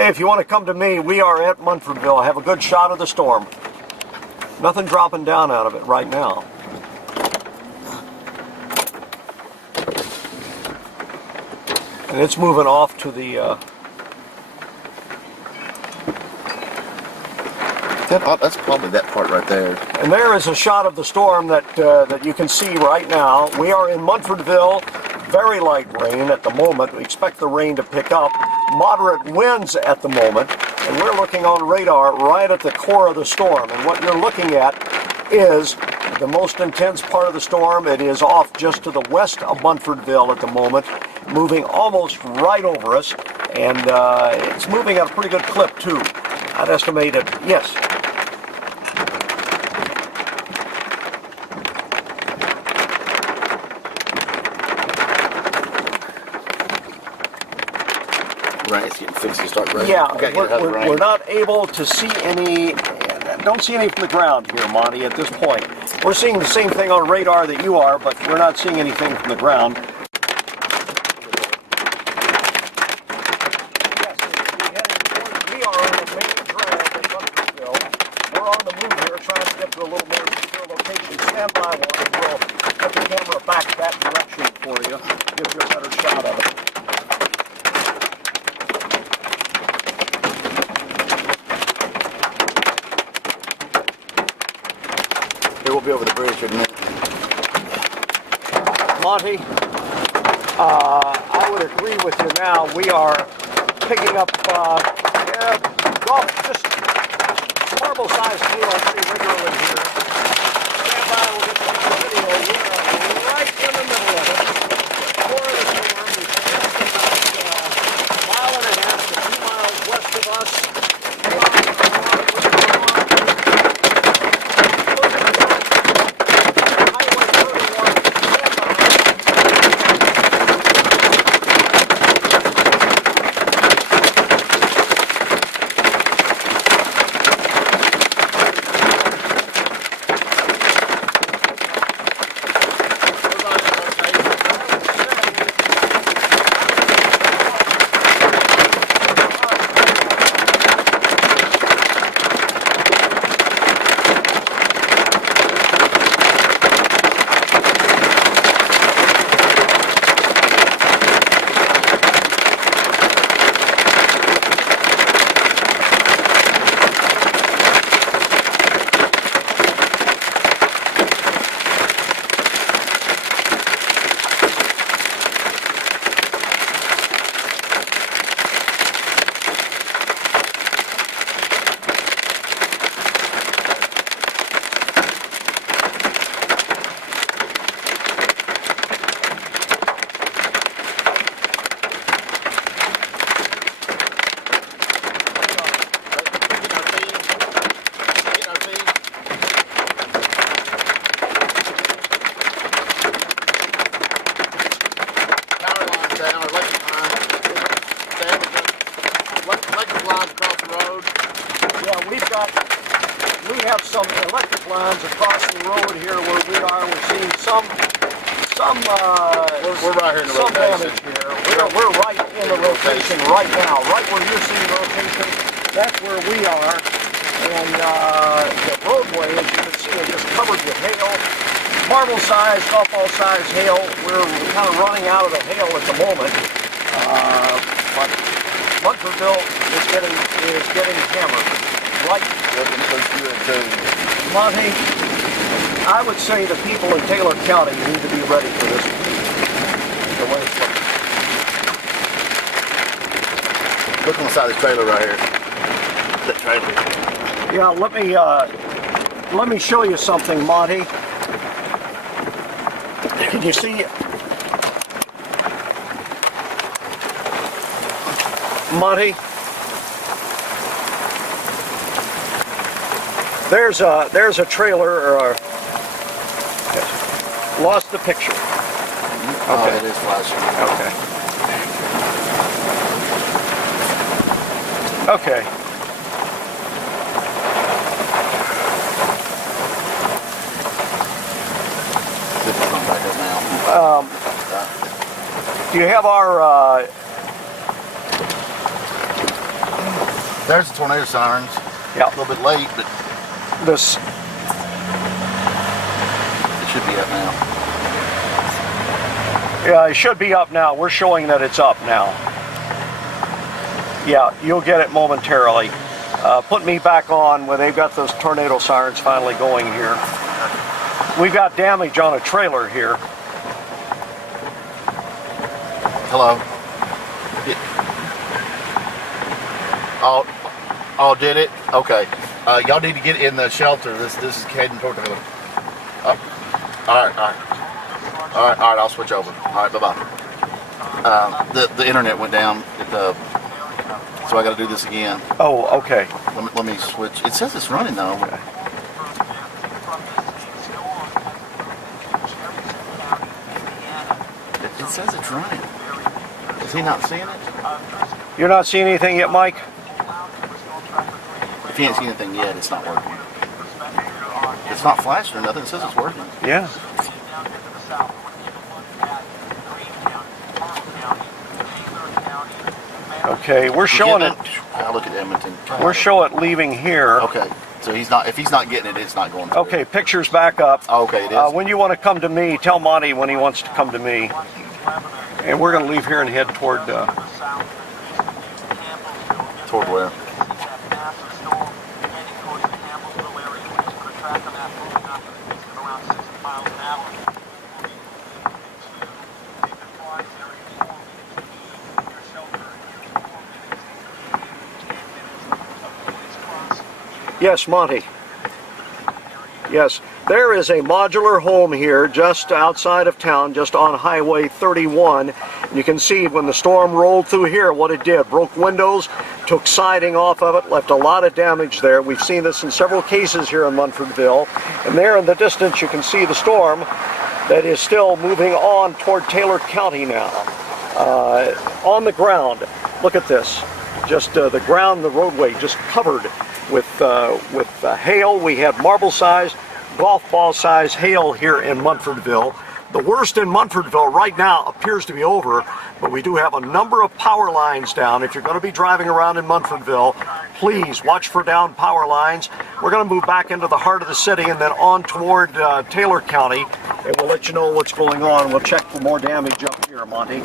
Hey, if you want to come to me, we are at Munfordville. Have a good shot of the storm. Nothing dropping down out of it right now. And it's moving off to the... That's probably that part right there. And there is a shot of the storm that you can see right now. We are in Munfordville. Very light rain at the moment. We expect the rain to pick up. Moderate winds at the moment. And we're looking on radar right at the core of the storm. And what you're looking at is the most intense part of the storm. It is off just to the west of Munfordville at the moment, moving almost right over us. And it's moving at a pretty good clip too. I'd estimate it, yes. Right, it's getting fixed to start raining. Yeah, we're not able to see any, don't see any from the ground here, Monty, at this point. We're seeing the same thing on radar that you are, but we're not seeing anything from the ground. Yes, we are on the main drag in Munfordville. We're on the move here, trying to get to a little more secure location. Stand by one, and we'll put the camera back that direction for you, give you a better shot of it. We'll be over the bridge in a minute. Monty, I would agree with you now. We are picking up just marble-sized hail pretty regularly here. Stand by, we'll get the video. We're right in the middle of it. Core of the storm. We've just about a mile and a half to 2 miles west of us. We have some electric lines across the road here where we are. We're seeing some we're right here in the some rotation. damage here. We're right in the rotation right now. Right where you're seeing rotation, that's where we are. And the roadway, as you can see, is just covered with hail. Marble-sized, golf ball-sized hail. We're kind of running out of the hail at the moment. But Munfordville is getting hammered. Right. Monty, I would say the people in Taylor County need to be ready for this. The way it's looking. Look on the side of the trailer right here. That trailer. Yeah, let me show you something, Monty. Can you see? Monty? There's a trailer, lost the picture. Okay. Oh, it is flashing. Okay. This will come back up now. Do you have our There's the tornado sirens. Yeah. A little bit late, but This, it should be up now. yeah, it should be up now. We're showing that it's up now. Yeah, you'll get it momentarily. Put me back on when they've got those tornado sirens finally going here. We've got damage on a trailer here. Hello. Oh, did it? Okay. Y'all need to get in the shelter. This is heading toward the hood. All right. I'll switch over. All right, bye-bye. The internet went down, so I got to do this again. Oh, okay. Let me switch. It says it's running though. It says it's running. Is he not seeing it? You're not seeing anything yet, Mike? If he ain't seen anything yet, it's not working. It's not flashing or nothing. It says it's working. Yeah. Okay, we're showing it. I'll look at Edmonton. We're showing it leaving here. Okay, so if he's not getting it, it's not going to. Okay, picture's back up. Okay, it is. When you want to come to me, tell Monty when he wants to come to me. And we're going to leave here and head toward... Toward where? Yes, Monty. Yes, there is a modular home here just outside of town, just on Highway 31. You can see when the storm rolled through here what it did. Broke windows, took siding off of it, left a lot of damage there. We've seen this in several cases here in Munfordville. And there in the distance you can see the storm that is still moving on toward Taylor County now. On the ground, look at this. Just the ground, the roadway just covered with hail. We had marble-sized, golf ball-sized hail here in Munfordville. The worst in Munfordville right now appears to be over, but we do have a number of power lines down. If you're going to be driving around in Munfordville, please watch for down power lines. We're going to move back into the heart of the city and then on toward Taylor County, and we'll let you know what's going on. We'll check for more damage up here, Monty.